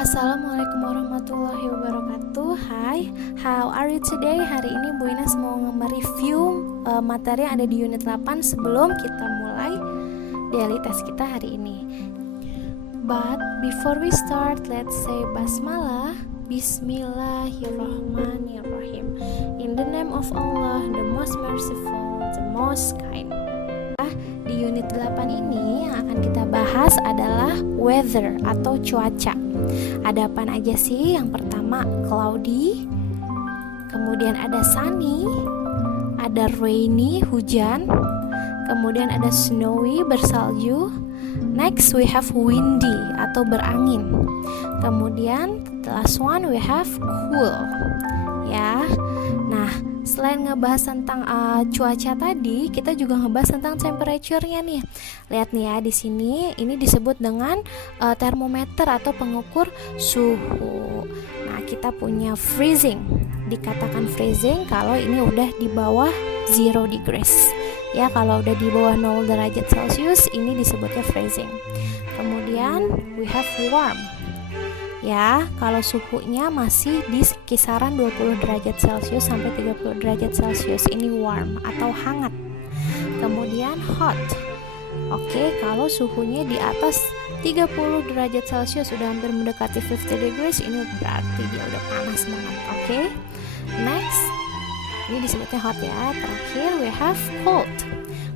Assalamualaikum warahmatullahi wabarakatuh. Hai, how are you today? Hari ini Bu Ines mau nge-review materi yang ada di unit 8 sebelum kita mulai daily test kita hari ini. But before we start, let's say basmalah. Bismillahirrahmanirrahim. In the name of Allah, the most merciful, the most kind. Di unit 8 ini yang akan kita bahas adalah weather atau cuaca. Ada apa aja sih? Yang pertama cloudy, kemudian ada sunny, ada rainy, hujan, kemudian ada snowy, bersalju. Next we have windy atau berangin. Kemudian the last one we have cool. Ya. Nah, selain ngebahas tentang cuaca tadi, kita juga ngebahas tentang temperature-nya nih. Lihat nih ya, di sini ini disebut dengan termometer atau pengukur suhu. Nah, kita punya freezing. Dikatakan freezing kalau ini udah di bawah 0 degrees. Ya, kalau udah di bawah 0 derajat Celcius ini disebutnya freezing. Kemudian we have warm. Ya, kalau suhunya masih di kisaran 20 derajat Celcius sampai 30 derajat Celcius, ini warm atau hangat. Kemudian hot. Oke, kalau suhunya di atas 30 derajat Celcius, sudah hampir mendekati 50 degrees, ini berarti dia udah panas banget. Oke. Next, ini disebutnya hot ya. Terakhir we have cold.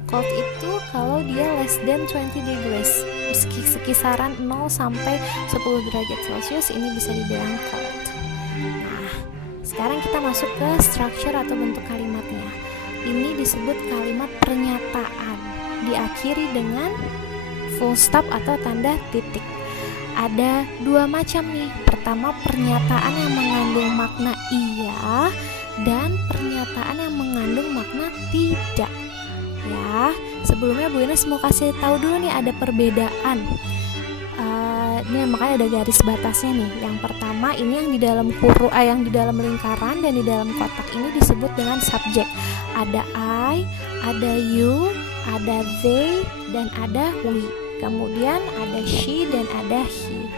Cold itu kalau dia less than 20 degrees, sekisaran 0 sampai 10 derajat Celcius, ini bisa dibilang cold. Nah, sekarang kita masuk ke structure atau bentuk kalimatnya. Ini disebut kalimat pernyataan, diakhiri dengan full stop atau tanda titik. Ada dua macam nih. Pertama, pernyataan yang mengandung makna iya dan pernyataan yang mengandung makna tidak. Ya, sebelumnya Bu Ines mau kasih tahu dulu nih ada perbedaan. Ini makanya ada garis batasnya nih. Yang pertama ini yang di dalam yang di dalam lingkaran dan di dalam kotak ini disebut dengan subjek. Ada I, ada you, ada they, dan ada we. Kemudian ada she dan ada he.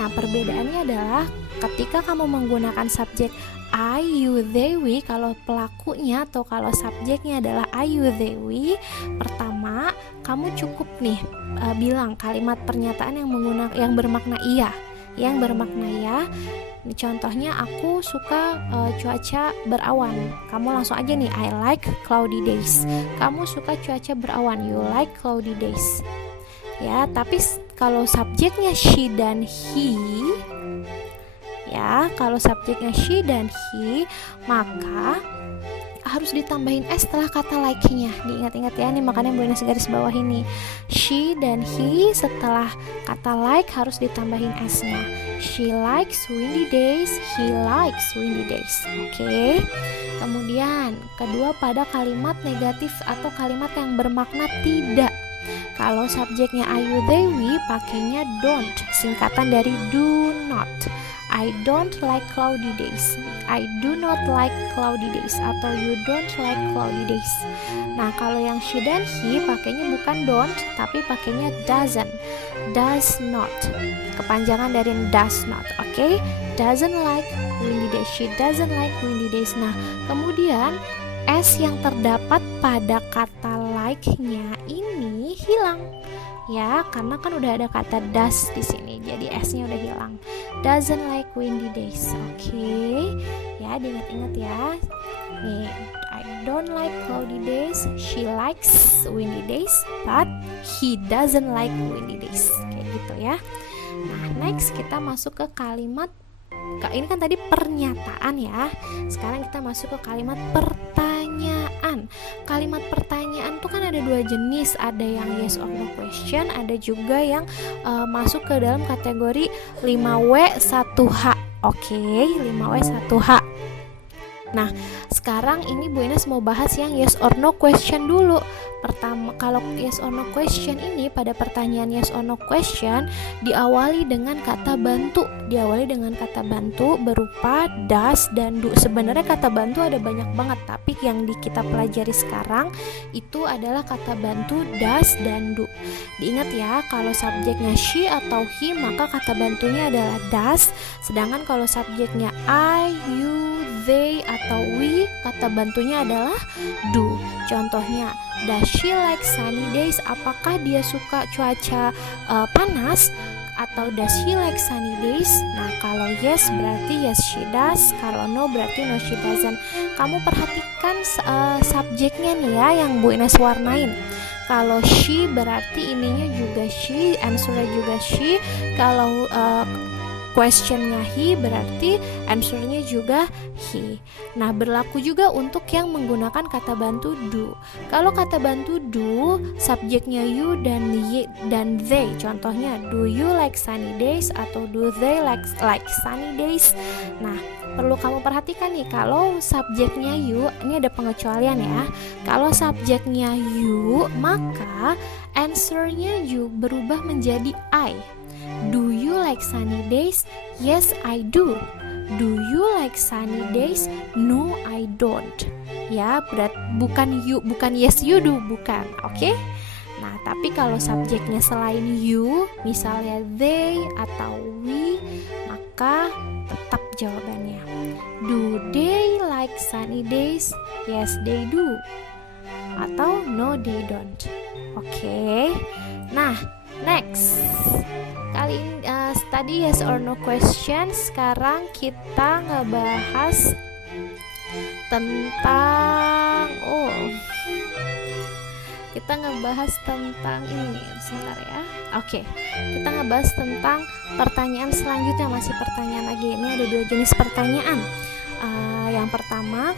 Nah, perbedaannya adalah ketika kamu menggunakan subjek I, you, they, we, kalau pelakunya atau kalau subjeknya adalah I, you, they, we, pertama kamu cukup nih bilang kalimat pernyataan yang bermakna iya. Yang bermakna iya, contohnya aku suka cuaca berawan. Kamu langsung aja nih, I like cloudy days. Kamu suka cuaca berawan, you like cloudy days. Ya, tapi kalau subjeknya she dan he, ya, kalau subjeknya she dan he, maka harus ditambahin s setelah kata like-nya. Diingat-ingat ya, nih makanya Bu Ines garis bawah ini. She dan he setelah kata like harus ditambahin s-nya. She likes windy days, he likes windy days. Oke. Kemudian, kedua pada kalimat negatif atau kalimat yang bermakna tidak. Kalau subjeknya I, you, they, we, pakainya don't, singkatan dari do not. I don't like cloudy days. I do not like cloudy days, atau you don't like cloudy days. Nah, kalau yang she dan he pakainya bukan don't, tapi pakainya doesn't, does not. Kepanjangan dari does not, oke? Doesn't like windy days. She doesn't like windy days. Nah, kemudian s yang terdapat pada kata like-nya ini hilang. Ya, karena kan udah ada kata does di sini, jadi s-nya udah hilang. Doesn't like windy days. Oke. Ya, diingat-ingat ya. Nih, I don't like cloudy days. She likes windy days, but he doesn't like windy days. Kayak gitu ya. Nah, next kita masuk ke kalimat. Ini kan tadi pernyataan ya. Sekarang kita masuk ke kalimat pertanyaan. Kalimat pertanyaan tuh kan ada dua jenis. Ada yang yes or no question, ada juga yang masuk ke dalam kategori 5W 1H. Oke, 5W 1H. Nah, sekarang ini Bu Ines mau bahas yang yes or no question dulu. Pertama, kalau yes or no question ini, pada pertanyaan yes or no question diawali dengan kata bantu. Diawali dengan kata bantu berupa does dan do. Sebenarnya kata bantu ada banyak banget, tapi yang kita pelajari sekarang itu adalah kata bantu does dan do. Diingat ya, kalau subjeknya she atau he, maka kata bantunya adalah does. Sedangkan kalau subjeknya I, you, they atau we, kata bantunya adalah do. Contohnya, does she like sunny days? Apakah dia suka cuaca panas? Atau does she like sunny days? Nah, kalau yes berarti yes she does, kalau no berarti no she doesn't. Kamu perhatikan subjeknya nih ya, yang Bu Ines warnain. Kalau she berarti ininya juga she, answernya juga she. Kalau questionnya he berarti answernya juga he. Nah, berlaku juga untuk yang menggunakan kata bantu do. Kalau kata bantu do, subjeknya you dan they. Contohnya, do you like sunny days atau do they like sunny days. Nah, perlu kamu perhatikan nih, kalau subjeknya you, ini ada pengecualian ya. Kalau subjeknya you, maka answernya you berubah menjadi I. Do you like sunny days? Yes, I do. Do you like sunny days? No, I don't. Ya, bukan yes you do, bukan. Oke? Nah, tapi kalau subjeknya selain you, misalnya they atau we, maka tetap jawabannya. Do they like sunny days? Yes, they do. Atau no, they don't. Oke? Nah, next. Kali ini tadi yes or no question. Sekarang kita ngebahas tentang ini. Sebentar ya. Oke. Kita ngebahas tentang pertanyaan selanjutnya. Masih pertanyaan lagi. Ini ada 2 jenis pertanyaan. Yang pertama,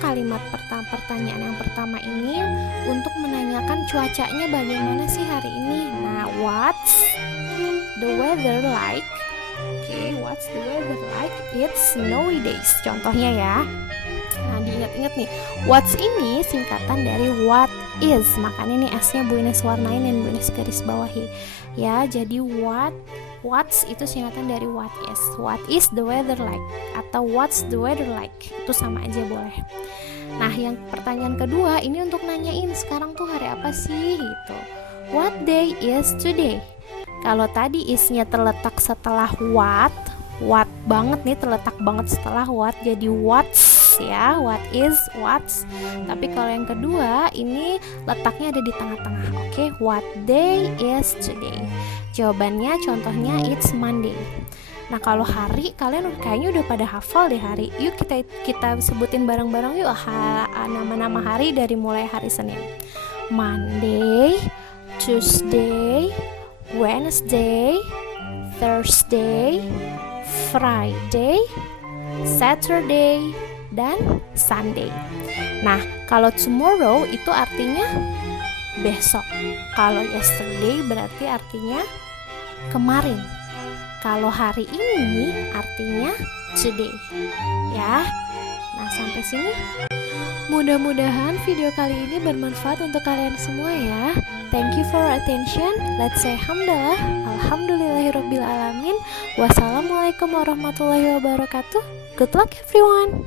pertanyaan yang pertama ini untuk menanyakan cuacanya bagaimana sih hari ini. Nah, what's the weather like? What's the weather like? It's snowy days. Contohnya ya. Nah, diingat-ingat nih, what's ini singkatan dari what is. Makanya nih S-nya Bu Ines warnain dan Bu Ines garis bawahi. Ya, jadi what's itu singkatan dari what is. What is the weather like? Atau what's the weather like? Itu sama aja boleh. Nah, yang pertanyaan kedua ini untuk nanyain sekarang tuh hari apa sih gitu. What day is today? Kalau tadi is-nya terletak setelah what banget nih, terletak banget setelah what, jadi what's ya, what is, what's. Tapi kalau yang kedua ini letaknya ada di tengah-tengah. Oke, what day is today? Jawabannya contohnya it's Monday. Nah, kalau hari kalian kayaknya udah pada hafal deh hari. Yuk kita sebutin bareng-bareng yuk nama-nama hari dari mulai hari Senin. Monday, Tuesday, Wednesday, Thursday, Friday, Saturday, dan Sunday. Nah, kalau tomorrow itu artinya besok. Kalau yesterday berarti artinya kemarin. Kalau hari ini artinya today. Ya. Nah, sampai sini. Mudah-mudahan video kali ini bermanfaat untuk kalian semua ya. Thank you for attention. Let's say hamdalah. Alhamdulillahirabbil alamin. Wassalamualaikum warahmatullahi wabarakatuh. Good luck everyone.